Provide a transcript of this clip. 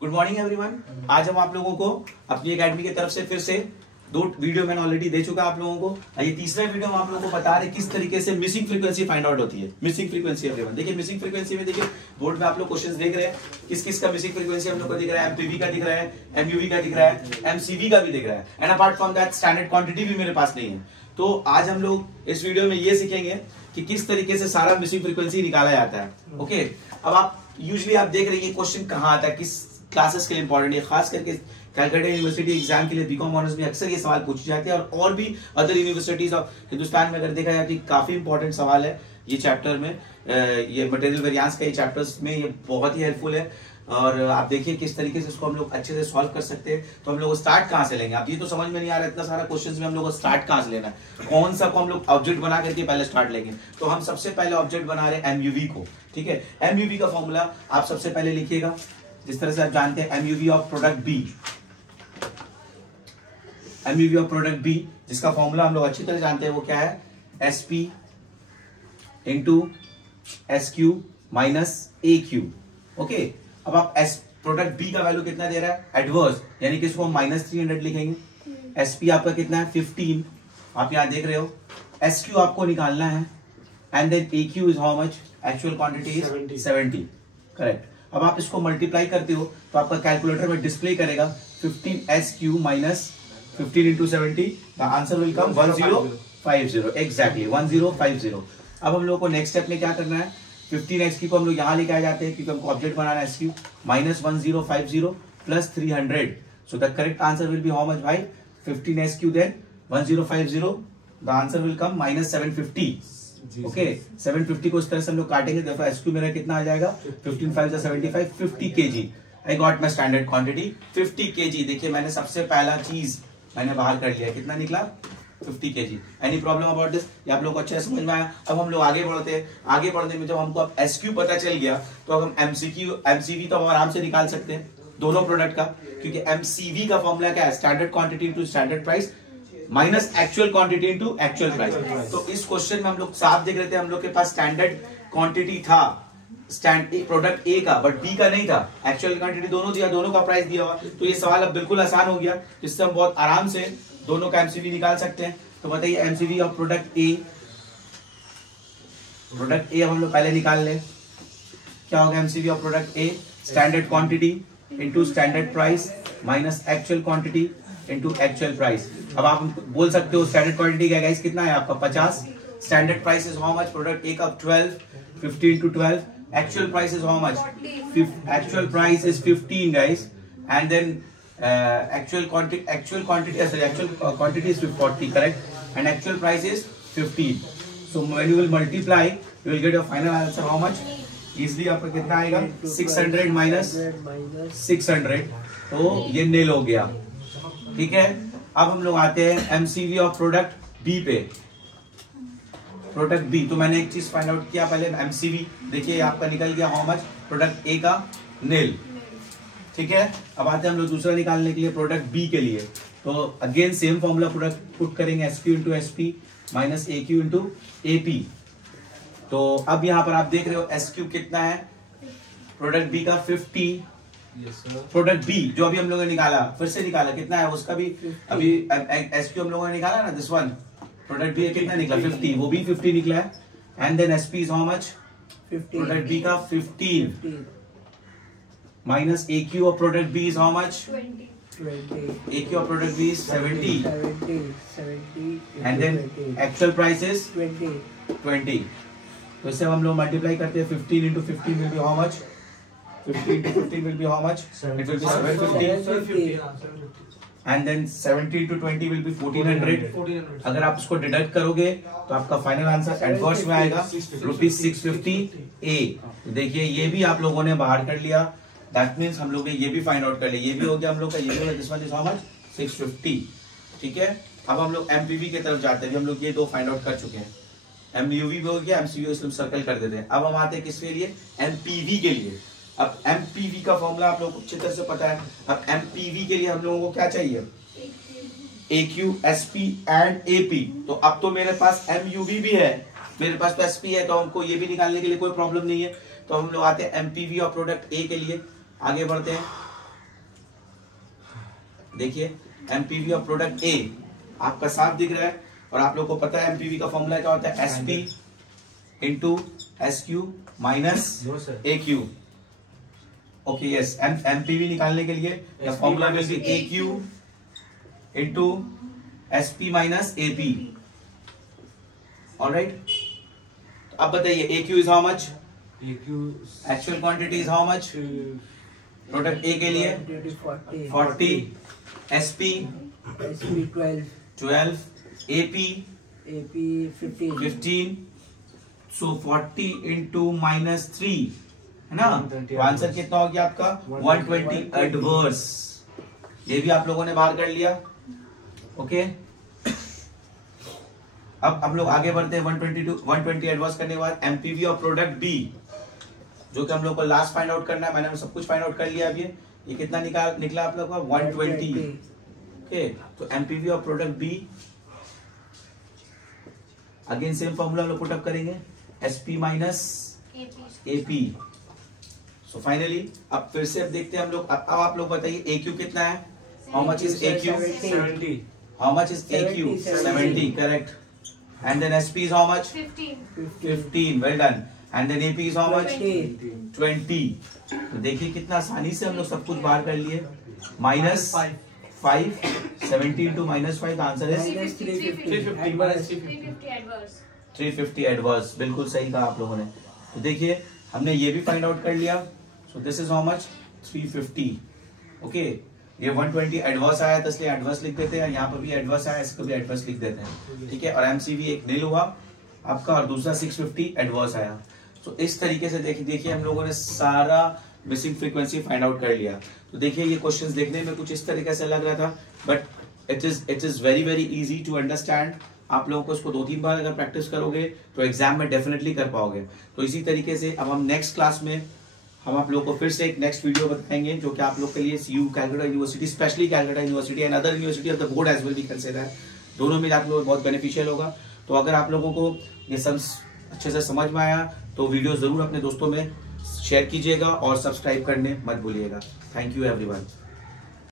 Good morning everyone. आज हम आप लोगों को अपनी एकेडमी की तरफ से फिर से 2 वीडियो मैंने ऑलरेडी दे चुका आप लोगों को। ये तीसरा वीडियो हम आप लोगों को बता रहे हैं किस तरीके से मिसिंग फ्रीक्वेंसी फाइंड आउट होती है। मिसिंग फ्रीक्वेंसी एवरीवन देखिए, मिसिंग फ्रीक्वेंसी में देखिए बोर्ड में आप लोग क्वेश्चंस देख रहे हैं, किस किस का मिसिंग फ्रीक्वेंसी हम लोग को दिख रहा है। एमपीवी का दिख रहा है, एमयूवी का दिख रहा है, एमसीवी का भी दिख रहा है, and apart from that standard quantity भी मेरे पास नहीं है। तो आज हम लोग इस वीडियो में ये सीखेंगे कि किस तरीके से सारा मिसिंग फ्रीक्वेंसी निकाला जाता है। ओके, अब आप यूजुअली आप देख रहे हैं ये क्वेश्चन कहाँ आता है, किस क्लासेस के लिए इंपॉर्टेंट है, खास करके कैलकाटा यूनिवर्सिटी एग्जाम के लिए बीकॉम ऑनर्स में अक्सर ये सवाल पूछे जाते हैं, और भी अदर यूनिवर्सिटीज ऑफ हिंदुस्तान में अगर देखा जाए कि काफी इंपॉर्टेंट सवाल है ये चैप्टर में। ये मटेरियल वेरिएंस का ये चैप्टर्स में ये बहुत ही हेल्पफुल है, और आप देखिए किस तरीके से इसको हम लोग अच्छे से सॉल्व कर सकते हैं। तो हम लोग स्टार्ट कहाँ से लेंगे, आप ये तो समझ में नहीं आ रहा इतना सारा क्वेश्चंस में हम लोग को स्टार्ट कहाँ से लेना है, कौन सा को हम लोग ऑब्जेक्ट बना करके पहले स्टार्ट लेंगे। तो हम सबसे पहले ऑब्जेक्ट बना रहे हैं एमयूवी को। ठीक है, एमयूवी का फॉर्मूला आप सबसे पहले लिखिएगा जिस तरह से आप जानते हैं, MUV of product B, MUV of product B जिसका फॉर्मूला हम लोग अच्छी तरह जानते हैं, वो क्या है, SP into S Q minus A Q. Okay, अब आप एस प्रोडक्ट बी का वैल्यू कितना दे रहा है, एडवर्स, यानी कि इसको हम -300 लिखेंगे। एसपी आपका कितना है 15, आप यहां देख रहे हो। एस क्यू आपको निकालना है, and then A Q is how much, actual quantity is 70। Correct. अब आप इसको मल्टीप्लाई करते हो तो आपका कैलकुलेटर में डिस्प्ले करेगा 15 S Q minus 15 into 70, the answer will come 1050। Exactly 1050। अब हम लोग को नेक्स्ट स्टेप में क्या करना है, 15 एस क्यू को हम लोग यहाँ लेके आ जाते हैं क्योंकि हमको ऑब्जेक्ट बनाना है S Q, minus 1050 plus 300। So the correct answer will be how much भाई, 15 S Q then 1050, the answer will come minus 750। Okay, 750 को इस तरह से हम लोग काटेंगे, देखो एसक्यू मेरा कितना आ जाएगा, 15 5 75, 50 kg। I got my standard quantity 50 kg। देखिए मैंने सबसे पहला चीज मैंने बाहर कर लिया, कितना निकला 50 kg। Any problem about this, ये आप लोग को अच्छे समझ में आया। अब हम लोग आगे बढ़ते हैं, आगे बढ़ने में जब हमको अब एसक्यू पता चल गया तो अब हम एमसीवी तो हम आराम से निकाल सकते हैं दोनों प्रोडक्ट का, क्योंकि एमसीवी का फॉर्मूला क्या है, standard quantity into standard price minus actual quantity into actual price. तो इस क्वेश्चन में हम लोग साफ देख रहे थे, हम लोग के पास स्टैंडर्ड क्वांटिटी था प्रोडक्ट ए का, बट बी का नहीं था। एक्चुअल क्वांटिटी दोनों दिया, दोनों का प्राइस दिया हुआ, तो ये सवाल अब बिल्कुल आसान हो गया, जिससे हम बहुत आराम से दोनों का एमसीवी निकाल सकते हैं। तो बताइए MCV of product A, product ए हम लोग पहले निकाल लें, क्या होगा MCV of product A, standard quantity into standard price minus actual quantity into actual price. अब आप बोल सकते हो स्टैंडर्ड क्वांटिटी क्या गाइस, कितना है आपका 50, standard price is how much, product A का 12, 50 into 12, actual price is how much, actual price is 15 guys, and then actual quantity is 40, correct, and actual price is 15। So when you will multiply you will get your final answer how much, easily आपका कितना आएगा 600 minus 600, तो ये नील हो गया। ठीक है, अब हम लोग आते हैं एमसीवी ऑफ प्रोडक्ट बी पे, प्रोडक्ट बी। तो मैंने एक चीज फाइंड आउट किया पहले, एमसीवी देखिए आपका निकल गया हाउ मच, प्रोडक्ट ए का नील। ठीक है, अब आते हैं हम लोग दूसरा निकालने के लिए प्रोडक्ट बी के लिए। तो again same formula product put करेंगे, SQ into SP minus A Q into AP. तो अब यहाँ पर आप देख रहे हो एसक्यू कितना है, प्रोडक्ट बी का 50, प्रोडक्ट बी जो अभी हम लोगों ने निकाला, फिर से निकाला, कितना है उसका भी 50। अभी एसक्यू हम लोगों ने निकाला ना, दिस वन प्रोडक्ट बी कितना निकला 50, वो भी 50 निकला है, and then SP is how much, product B का 15 minus A Q of product B is how much, 20, A Q of product B is 70, and then actual price is 20। तो इससे हम लोग मल्टीप्लाई करते हैं, 15 into 15 will be how much, 50 into 15 will be how much? It will be 750, and then 70 into 20 will be 1400। अगर आप इसको deduct करोगे तो आपका फाइनल आंसर एडवर्स में आएगा ₹650 ए। देखिए ये भी आप लोगों ने बाहर कर लिया, दैट मीन्स हम लोग ने ये भी फाइंड आउट कर लिया, ये भी हो गया हम लोग का, ये भी हो गया, this one is how much 650। ठीक है, अब हम लोग एमपीवी की तरफ जाते हैं, हम लोग ये दो फाइंड आउट कर चुके हैं, एमयूवी भी हो गया, एमसीवी इसमें सर्कल कर देते हैं। अब हम आते हैं किसके लिए, एमपीवी के लिए। अब एमपीवी का फॉर्मूला आप लोगों को अच्छी तरह से पता है। अब एमपीवी के लिए हम लोगों को क्या चाहिए, AQ, SP एंड AP। तो अब तो मेरे पास MUV भी है, मेरे पास तो SP है, तो हमको ये भी निकालने के लिए कोई प्रॉब्लम नहीं है। तो हम लोग आते हैं MPV और प्रोडक्ट A के लिए, आगे बढ़ते हैं। देखिए एमपीवी ऑफ प्रोडक्ट ए आपका साफ दिख रहा है, और आप लोग को पता है एमपीवी का फॉर्मूला क्या होता है, SP into SQ minus AQ. Okay yes, MPV निकालने के लिए formula will be AQ into SP minus AP. Alright, अब बताइए AQ is how much, actual quantity is how much product A के लिए 40, SP 12, AP 15, so 40 into minus 3 है ना, तो आंसर कितना हो गया आपका 120 एडवर्स। ये भी आप लोगों ने बाहर कर लिया। ओके, अब हम लोग आगे बढ़ते हैं 120 एडवर्स करने के बाद एमपीवी ऑफ प्रोडक्ट बी, जो कि हम लोग को लास्ट फाइंड आउट करना है। मैंने सब कुछ फाइंड आउट कर लिया। अब ये कितना निकला आप लोग का 120। ओके, तो MPV of product B, again same formula हम लोग पुट अप करेंगे, SP minus AP. So finally अब फिर से अब देखते हैं हम लोग। अब आप लोग बताइए एक्यू कितना है, how much is AQ 70, how much is AQ 70, correct. And then SP is how much 15, well done. And then AP is how much 20। तो देखिए कितना आसानी से हम लोग सब कुछ बाहर कर लिए। Minus 5, 70 into minus 5, answer is 350 adverse. बिल्कुल सही कहा आप लोगों ने। तो देखिए हमने ये भी फाइंड आउट कर लिया। So this is how much 350। Okay, ये 120 एडवर्स आया तो इसलिए एडवर्स लिख देते हैं, यहाँ पर भी एडवर्स आया इसको भी एडवर्स लिख देते हैं। ठीक है, और एमसीवी एक नील हुआ आपका और दूसरा 650 एडवर्स आया। तो इस तरीके से देखिए हम लोगों ने सारा मिसिंग फ्रीक्वेंसी फाइंड आउट कर लिया। तो देखिए ये क्वेश्चंस देखने में कुछ इस तरीके से लग रहा था, but it is very very easy to understand. आप लोगों को इसको 2-3 बार अगर प्रैक्टिस करोगे तो एग्जाम में डेफिनेटली कर पाओगे। तो इसी तरीके से अब हम नेक्स्ट क्लास में हम आप लोगों को फिर से एक नेक्स्ट वीडियो बताएंगे, जो कि आप लोग के लिए CU Calcutta university, specially Calcutta university and other university of the board as will be consider, दोनों में आप लोगों को बहुत बेनिफिशियल होगा। तो अगर आप लोगों को ये सब अच्छे से समझ में आया तो वीडियो जरूर अपने दोस्तों में शेयर कीजिएगा और सब्सक्राइब करने मत भूलिएगा। Thank you everyone.